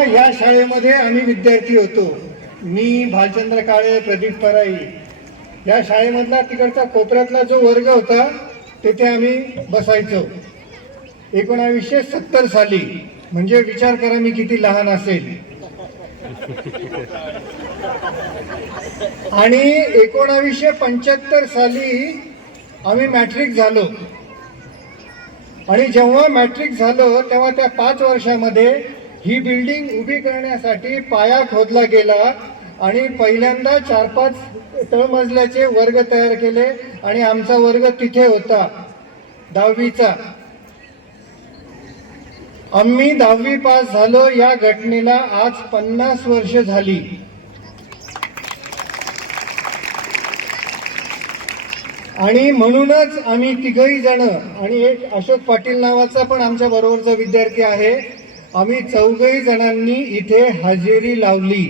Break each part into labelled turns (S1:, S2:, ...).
S1: या शाळेमध्ये आम्ही विद्यार्थी होतो. मी भालचंद्र काळे प्रदीप पराई. या शाळेमधला तिकडचा कोपऱ्यातला जो वर्ग होता तेथे आम्ही बसायचो. एकोणावीसशे सत्तर साली. म्हणजे विचार करा मी किती लहान असेल. आणि एकोणावीसशे पंच्याहत्तर साली आम्ही मॅट्रिक झालो. आणि जेव्हा मॅट्रिक झालो तेव्हा त्या पाच वर्षामध्ये ही बिल्डिंग उभी करण्यासाठी पाया खोदला गेला आणि पहिल्यांदा चार पाच तळमजल्याचे वर्ग तयार केले आणि आमचा वर्ग तिथे होता दहावीचा. आम्ही दहावी पास झालो या घटनेला आज पन्नास वर्ष झाली. आणि म्हणूनच आम्ही तिघही जण आणि एक अशोक पाटील नावाचा पण आमच्या बरोबरचा विद्यार्थी आहे आम्ही चौघही जणांनी इथे हजेरी लावली.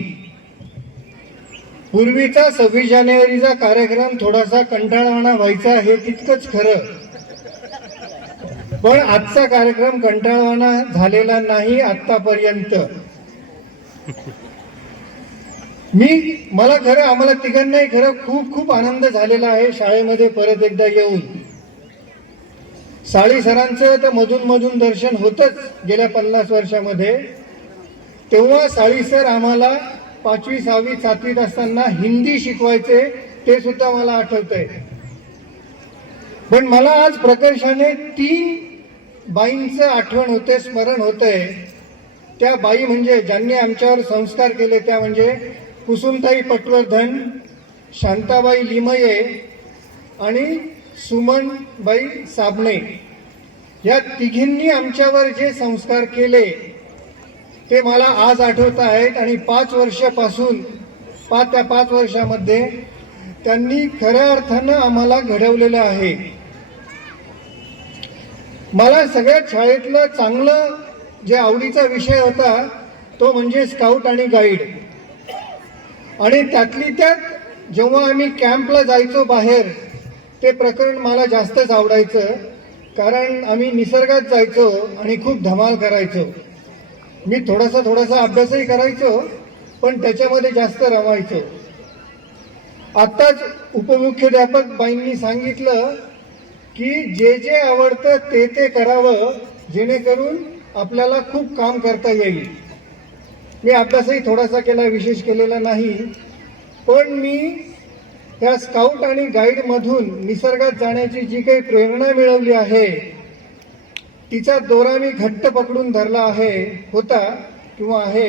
S1: पूर्वीचा सव्वीस जानेवारीचा कार्यक्रम थोडासा कंटाळवाणा व्हायचा हे तितकंच खरं. पण आजचा कार्यक्रम कंटाळवाणा झालेला नाही आतापर्यंत मी मला खरं आम्हाला तिघांनाही खरं खूप खूप आनंद झालेला आहे शाळेमध्ये परत एकदा येऊन. साळी सरांचं तर मधून मधून दर्शन होतच गेल्या पन्नास वर्षामध्ये. तेव्हा साळी सर आम्हाला पाचवी सहावी सातवीत असताना हिंदी शिकवायचे ते सुद्धा मला आठवतंय. पण मला आज प्रकर्षाने तीन बाईंचं आठवण होते स्मरण होतंय. त्या बाई म्हणजे ज्यांनी आमच्यावर संस्कार केले त्या म्हणजे कुसुमताई पटवर्धन शांताबाई लिमये आणि सुमनबाई साबणे या तिघींनी आमच्यावर जे संस्कार केले ते मला आज आठवत आहेत आणि पाच वर्षापासून पाच त्या पाच वर्षामध्ये त्यांनी खऱ्या अर्थानं आम्हाला घडवलेलं आहे. मला सगळ्यात शाळेतलं चांगलं जे आवडीचा विषय होता तो म्हणजे स्काउट आणि गाईड. आणि त्यातली त्यात जेव्हा आम्ही कॅम्पला जायचो बाहेर ते प्रकरण मला जास्तच आवडायचं कारण आम्ही निसर्गात जायचो आणि खूप धमाल करायचो. मी थोडासा थोडासा अभ्यासही करायचो पण त्याच्यामध्ये जास्त रमायचो. आत्ताच उपमुख्याध्यापक बाईंनी सांगितलं की जे जे आवडतं ते ते करावं जेणेकरून आपल्याला खूप काम करता येईल. मी अभ्यासही थोडासा केला विशेष केलेला नाही पण मी त्या स्काउट आणि गाईडमधून निसर्गात जाण्याची जी काही प्रेरणा मिळवली आहे तिचा दोरा मी घट्ट पकडून धरला आहे होता किंवा आहे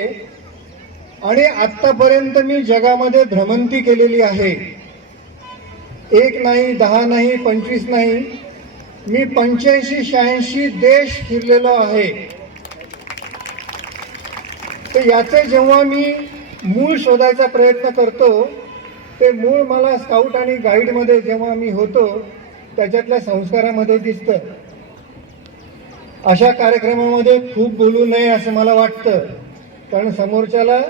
S1: आणि आत्तापर्यंत मी जगामध्ये भ्रमंती केलेली आहे. एक नाही दहा नाही पंचवीस नाही मी पंच्याऐंशी शहाऐंशी देश फिरलेलो आहे. तर याचे जेव्हा मी मूळ शोधायचा प्रयत्न करतो ते मूळ मला स्काउट आणि गाईडमध्ये जेव्हा मी होतो त्याच्यातल्या संस्कारामध्ये दिसतं. अशा कार्यक्रमामध्ये खूप बोलू नये असं मला वाटतं. कारण समोरच्याला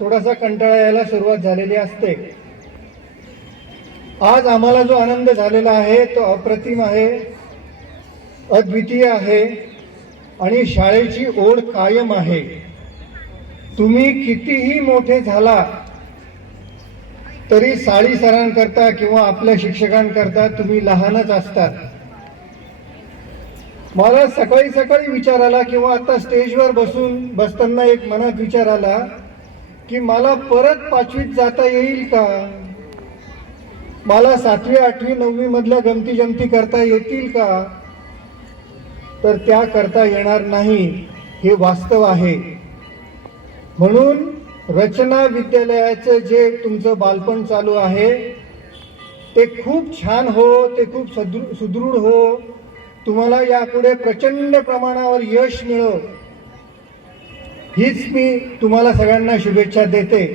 S1: थोडासा कंटाळा यायला सुरुवात झालेली असते. आज आम्हाला जो आनंद झालेला आहे तो अप्रतिम आहे अद्वितीय आहे आणि शाळेची ओढ कायम आहे. तुम्ही कितीही मोठे झाला तरी साळी सरांकरता किंवा आपल्या शिक्षकांकरता तुम्ही लहानच असतात. मला सकाळी सकाळी विचार आला किंवा आता स्टेजवर बसून बसताना एक मनात विचार आला की मला परत पाचवीत जाता येईल का? मला सातवी आठवी नववी मधल्या गमती जमती करता येतील का? तर त्या करता येणार नाही हे वास्तव आहे. म्हणून रचना विद्यालयाचं जे तुमचं बालपण चालू आहे ते खूप छान हो ते खूप सदृ सुदृढ हो. तुम्हाला यापुढे प्रचंड प्रमाणावर यश मिळो. हीच मी तुम्हाला सगळ्यांना शुभेच्छा देते.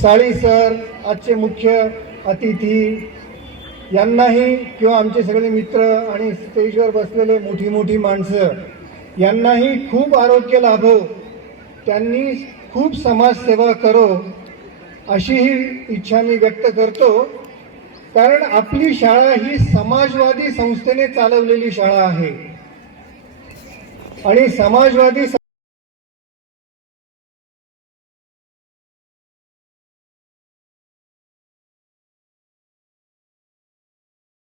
S1: साळी सर आजचे मुख्य अतिथी यांनाही किंवा आमचे सगळे मित्र आणि स्टेजवर बसलेले मोठी मोठी माणसं यांनाही खूप आरोग्य लाभो. त्यांनी खूप समाजसेवा करो अशी ही इच्छा मी व्यक्त करतो. कारण आपली शाळा ही समाजवादी संस्थेने चालवलेली शाळा आहे. आणि समाजवादी